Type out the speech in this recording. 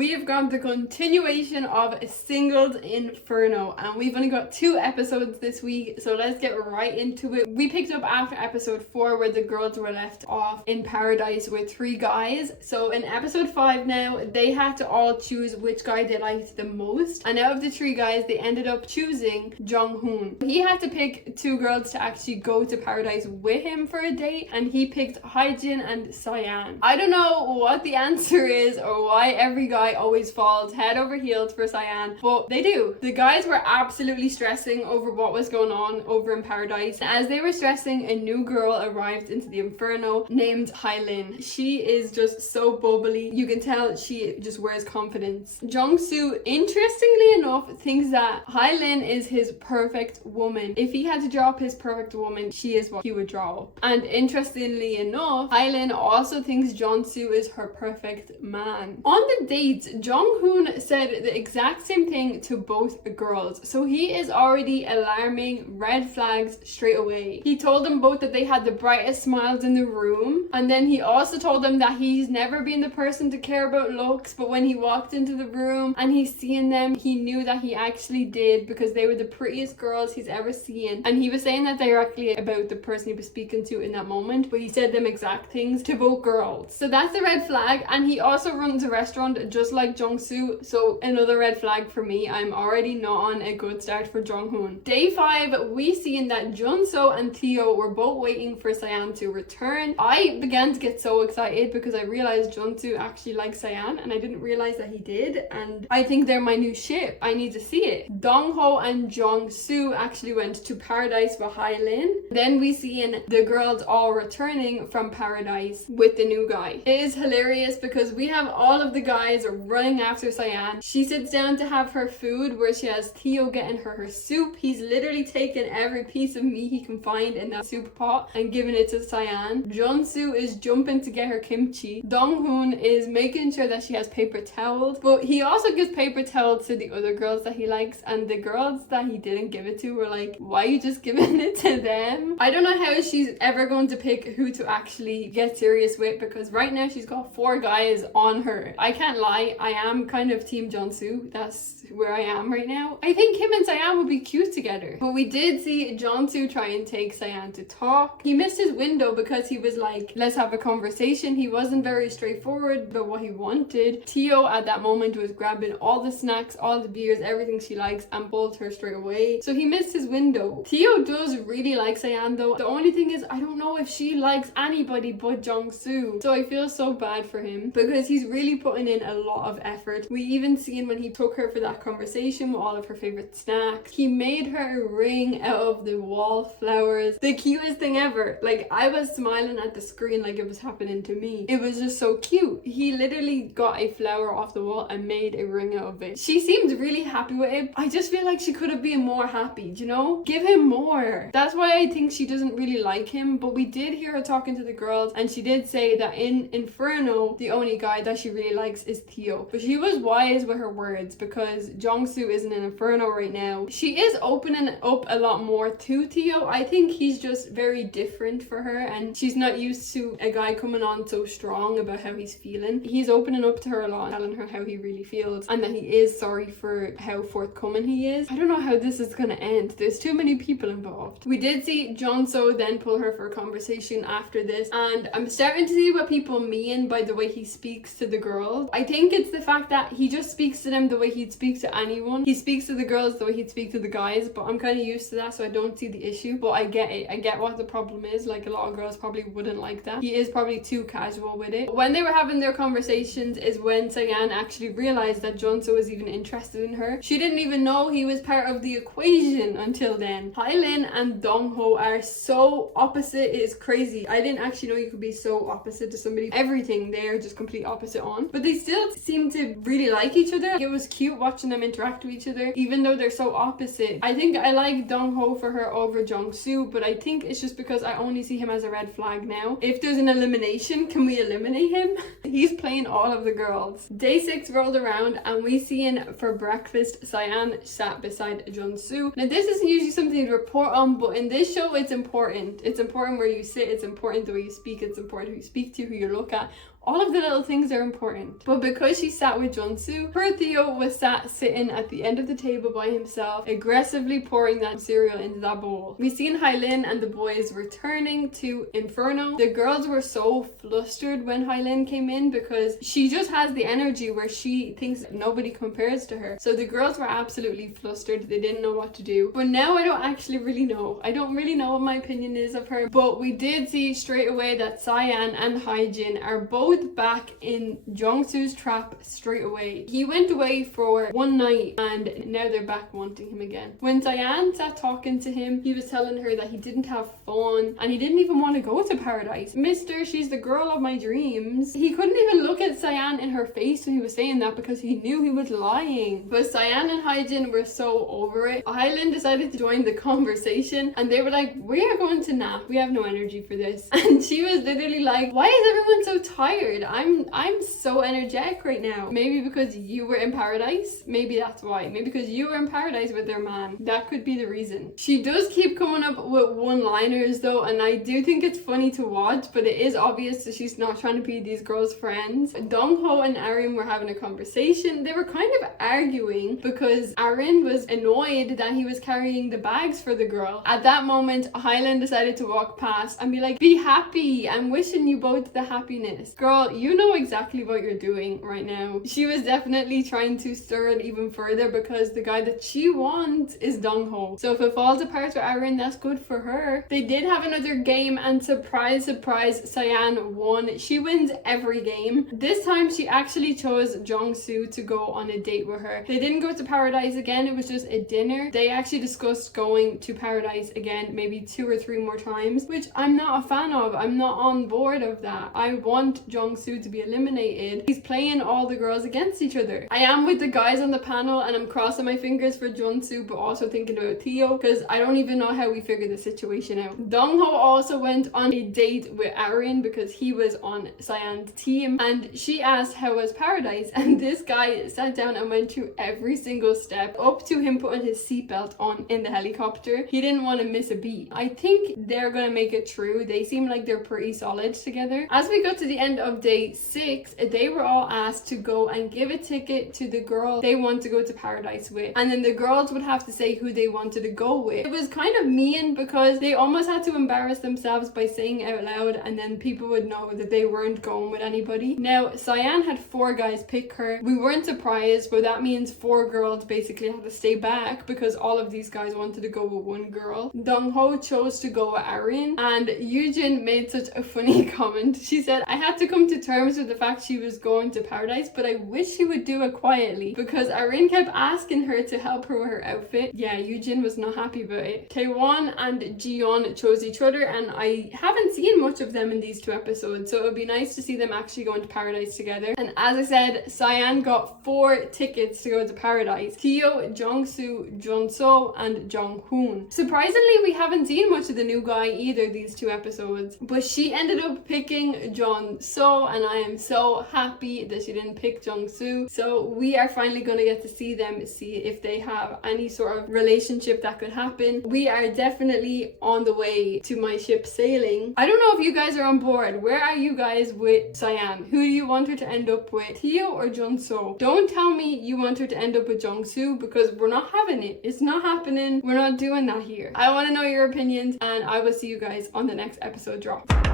we have got the continuation of Singled Inferno, and we've only got 2 episodes this week, so let's get right into it. We picked up after episode 4 where the girls were left off in paradise with 3 guys. So in episode 5 now, they had to all choose which guy they liked the most, and out of the 3 guys, they ended up choosing Jung-hoon. He had to pick 2 girls to actually go to paradise with him for a date, and he picked Haejin and Sayan. I don't know what the answer is or why every guy always falls head over heels for Sayan, but they do. The guys were absolutely stressing over what was going on over in paradise. As they were stressing, a new girl arrived into the Inferno named Hailin. She is just so bubbly. You can tell she just wears confidence. Jung-Soo, interestingly enough, thinks that Hailin is his perfect woman. If he had to draw up his perfect woman, she is what he would draw up. And interestingly enough, Hailin also thinks Jung-Soo is her perfect man. On the dates, Jung-hoon said the exact same thing to both girls, so he is already alarming red flags straight away. He told them both that they had the brightest smiles in the room, and then he also told them that he's never been the person to care about looks, but when he walked into the room and he's seeing them, he knew that he actually did, because they were the prettiest girls he's ever seen. And he was saying that directly about the person he was speaking to in that moment, but he said them exact things to both girls. So that's the red flag. And he also runs a restaurant just like Jung-Soo, so another red flag for me. I'm already not on a good start for Jung-hoon. Day 5, we seen that Jun-Seo and Theo were both waiting for Sayan to return. I began to get so excited because I realized Jun-Seo actually likes Sayan, and I didn't realize that he did, and I think they're my new ship. I need to see it. Dong-ho and Jung-Soo actually went to paradise with Hailin. Then we seen the girls all returning from paradise with the new guy. It is hilarious because we have all of the guys running after Sayan. She sits down to have her food where she has Theo getting her soup. He's literally taken every piece of meat he can find in that soup pot and giving it to Sayan. Jun-Soo is jumping to get her kimchi. Dong-hoon is making sure that she has paper towels, but he also gives paper towels to the other girls that he likes, and the girls that he didn't give it to were like, why are you just giving it to them? I don't know how she's ever going to pick who to actually get serious with, because right now she's got 4 guys on her. I can't lie, I am kind of team Jun-Soo. That's where I am right now. I think him and Sayan would be cute together. But we did see Jun-Soo try and take Sayan to talk. He missed his window because he was like, let's have a conversation. He wasn't very straightforward about what he wanted. Theo at that moment was grabbing all the snacks, all the beers, everything she likes, and pulled her straight away. So he missed his window. Theo does really like Sayan though. The only thing is, I don't know if she likes anybody but Jung-Soo. So I feel so bad for him because he's really putting in a lot of effort. We even seen when he took her for that conversation with all of her favorite snacks. He made her a ring out of the wallflowers. The cutest thing ever. Like, I was smiling at the screen like it was happening to me. It was just so cute. He literally got a flower off the wall and made a ring out of it. She seemed really happy with it. I just feel like she could have been more happy, you know? Give him more. That's why I think she doesn't really like him, but we did hear her talking to the girls, and she did say that in Inferno, the only guy that she really likes is Theo. But she was wise with her words because Jung-Soo isn't in Inferno right now. She is opening up a lot more to Theo. I think he's just very different for her, and she's not used to a guy coming on so strong about how he's feeling. He's opening up to her a lot, telling her how he really feels and that he is sorry for how forthcoming he is. I don't know how this is gonna end. There's too many people involved. We did see Jun-Seo then pull her for a conversation after this, and I'm starting to see what people mean by the way he speaks to the girls. I think it's the fact that he just speaks to them the way he'd speak to anyone. He speaks to the girls the way he'd speak to the guys, but I'm kind of used to that, so I don't see the issue. But I get it. I get what the problem is. Like, a lot of girls probably wouldn't like that. He is probably too casual with it. When they were having their conversations is when Sayan actually realized that Jun-Seo was even interested in her. She didn't even know he was part of the equation until then. Hailin and Dong-ho are so opposite. It is crazy. I didn't actually know you could be so opposite to somebody. Everything they are just complete opposite on, but they still seem to really like each other. It was cute watching them interact with each other even though they're so opposite. I think I like Dong-ho for her over Jung-Soo, but I think it's just because I only see him as a red flag now. If there's an elimination, can we eliminate him? He's playing all of the girls. Day 6 rolled around and we seen for breakfast Sayan sat beside Jun-Soo. Now this isn't usually something to report on, but in this show it's important. It's important where you sit, it's important the way you speak, it's important who you speak to, who you look at, All of the little things are important. But because she sat with Jun-Seo, her Theo was sitting at the end of the table by himself, aggressively pouring that cereal into that bowl. We seen Hye-Lin and the boys returning to Inferno. The girls were so flustered when Hye-Lin came in because she just has the energy where she thinks that nobody compares to her. So the girls were absolutely flustered. They didn't know what to do. But now I don't actually really know. I don't really know what my opinion is of her. But we did see straight away that Sayan and Hye-Jin are both back in Jung-Soo's trap straight away. He went away for one night and now they're back wanting him again. When Sayan sat talking to him, he was telling her that he didn't have fun and he didn't even want to go to paradise. Mister, she's the girl of my dreams. He couldn't even look at Sayan in her face when he was saying that because he knew he was lying. But Sayan and Hye-Jin were so over it. Hye-Lin decided to join the conversation and they were like, we are going to nap. We have no energy for this. And she was literally like, why is everyone so tired? I'm so energetic right now. Maybe because you were in paradise? Maybe that's why. Maybe because you were in paradise with their man. That could be the reason. She does keep coming up with one-liners though, and I do think it's funny to watch, but it is obvious that she's not trying to be these girls' friends. Dong-ho and Arin were having a conversation. They were kind of arguing because Arin was annoyed that he was carrying the bags for the girl. At that moment, Hye-Lin decided to walk past and be like, be happy. I'm wishing you both the happiness. Girl, you know exactly what you're doing right now. She was definitely trying to stir it even further because the guy that she wants is Dong-ho. So if it falls apart with Arin, that's good for her. They did have another game and surprise, surprise, Sayan won. She wins every game. This time she actually chose Jung-Soo to go on a date with her. They didn't go to paradise again, it was just a dinner. They actually discussed going to paradise again, maybe 2 or 3 more times, which I'm not a fan of. I'm not on board of that. I want Jung-Soo to be eliminated. He's playing all the girls against each other. I am with the guys on the panel and I'm crossing my fingers for Jun-Soo, but also thinking about Theo because I don't even know how we figure the situation out. Dong-ho also went on a date with Arin because he was on Sayan's team and she asked how was paradise, and this guy sat down and went through every single step up to him putting his seatbelt on in the helicopter. He didn't want to miss a beat. I think they're gonna make it through. They seem like they're pretty solid together. As we got to the end of day 6, they were all asked to go and give a ticket to the girl they want to go to paradise with, and then the girls would have to say who they wanted to go with. It was kind of mean because they almost had to embarrass themselves by saying it out loud, and then people would know that they weren't going with anybody. Now Sayan had 4 guys pick her. We weren't surprised, but that means 4 girls basically had to stay back because all of these guys wanted to go with one girl. Dong-ho chose to go with Arin, and Yujin made such a funny comment. She said, I had to come to terms with the fact she was going to paradise, but I wish she would do it quietly because Arin kept asking her to help her with her outfit. Yeah, Yujin was not happy about it. Taewon and Jiyeon chose each other, and I haven't seen much of them in these 2 episodes, so it would be nice to see them actually go into paradise together. And as I said, Sayan got 4 tickets to go to paradise. Theo, Jung-Soo, Jun-Seo, and Jung-Hoon. Surprisingly, we haven't seen much of the new guy either these 2 episodes, but she ended up picking Jun-Seo, and I am so happy that she didn't pick Jung-Soo. So we are finally going to get to see them, see if they have any sort of relationship that could happen. We are definitely on the way to my ship sailing. I don't know if you guys are on board. Where are you guys with Sayan? Who do you want her to end up with? Theo or Jun-Seo? Don't tell me you want her to end up with Jung-Soo because we're not having it. It's not happening. We're not doing that here. I want to know your opinions, and I will see you guys on the next episode drop.